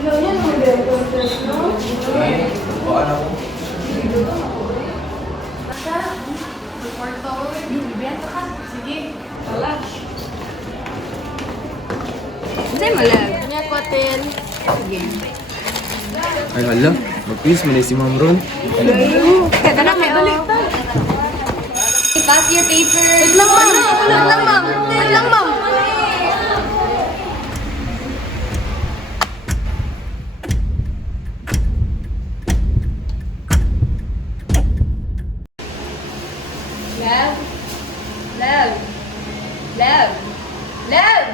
Baka ako. Sa'yo mo lang. Niya ko, Tin. Sige. Ay, hala. Mag-quiz mo na si Ma'am Ron. Kaya na kayo. Pass your paper. Wait lang, ma'am. Wait lang, ma'am. Wait lang, ma'am. Lev? Lev? Lev? Lev?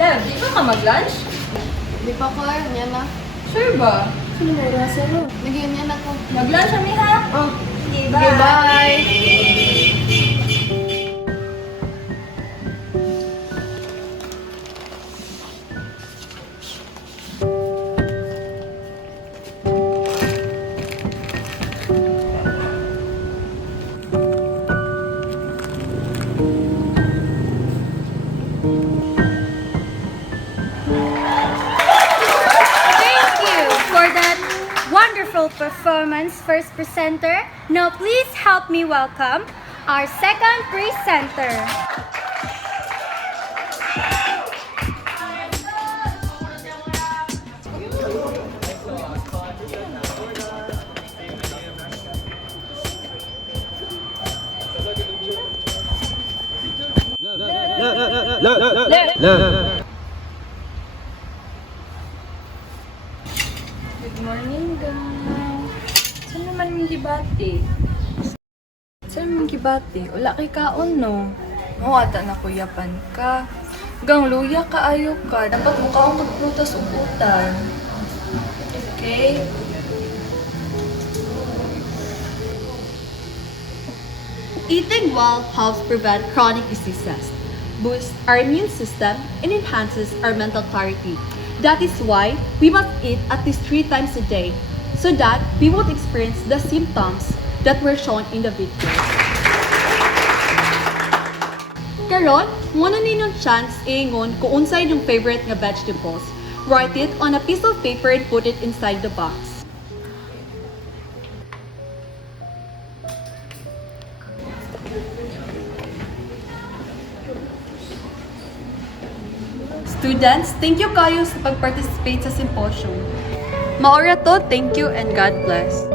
Lev, di ba ka mag-lunch? Di pa ko, yan na. Sure ba? Sino mo rasa no? Nagyan yan ako. Mag-lunch kami ha? Oh. Okay, Okay, bye. Thank you for that wonderful performance, first presenter. Now please help me welcome our second presenter. Good morning, guys. Saan naman yung gibati? Saan yung gibati? Wala kay kaon, no? Oo, ata na kuyapan ka. Gang luya ka, ayaw ka. Dapat mukha akong magprutas uputan. Okay? Eating well helps prevent chronic diseases, boosts our immune system, and enhances our mental clarity. That is why we must eat at least 3 times a day so that we won't experience the symptoms that were shown in the video. Karon, muna ninyong chance ingon kung unsay yung favorite nga vegetables. Write it on a piece of paper and put it inside the box. Students, thank you kayo sa pag-participate sa symposium. Maura to, thank you and God bless.